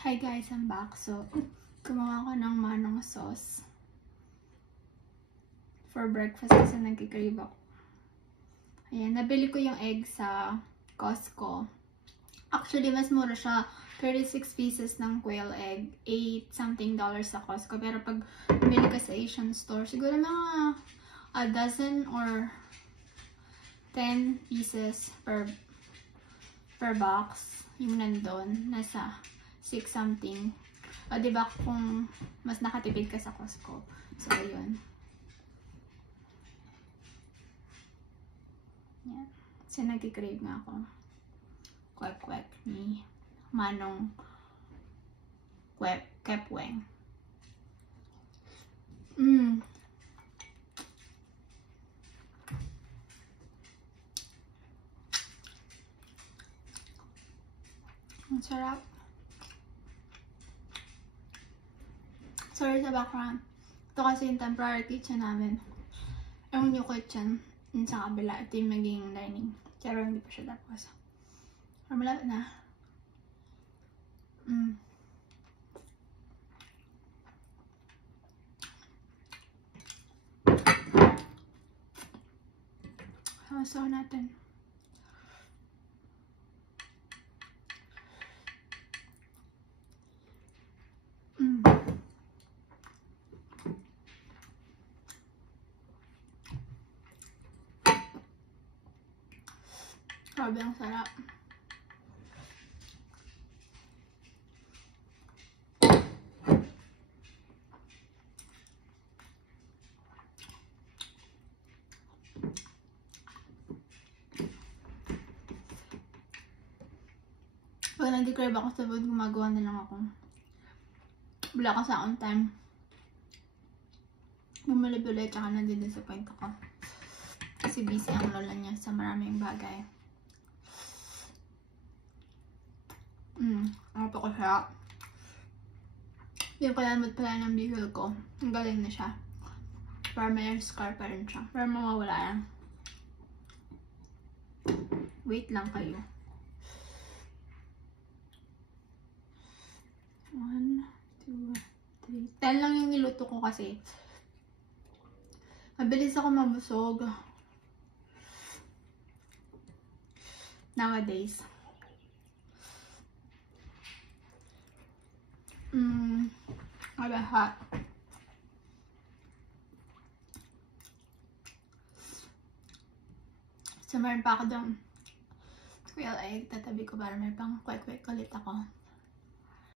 Hi guys, I'm back. So, gumawa ko ng manong sauce for breakfast kasi nagkikrave ako. Ayan, nabili ko yung egg sa Costco. Actually, mas mura siya. 36 pieces ng quail egg. $8 something sa Costco. Pero pag bumili ka sa Asian store, siguro mga a dozen or 10 pieces per box yung nandun. Nasa 6 something. O, diba kung mas nakatipid ka sa Costco. So, ayun. Yan. Kasi nagkikrave nga ako. Kwek-kwek ni Manong Kepweng. Ang sarap. Sorry sa background. Ito kasi yung temporary kitchen namin. Yung new kitchen. Yung sa kabila. Ito yung magiging dining. Pero hindi pa siya tapos. Pero malapit na. Hawasaw natin. Grabe ang sarap. Pag nag-crave ako sa food, gumagawa na lang ako. Wala ka sa on time. Bumili-bili, tsaka nadi-disappoint ako. Kasi busy ang lola niya sa maraming bagay. Ako ko siya. Yung kalamot pala ng bihol ko. Ang galing na siya. Para may scar pa rin siya. Para mawawala yan. Wait lang kayo. 1, 2, 3. 10 lang yung niluto ko kasi. Mabilis ako mabusog. Nowadays. Hot. So, meron pa ako doon. Quail egg. Tatabi ko para may pang kwek-kwek ulit ako.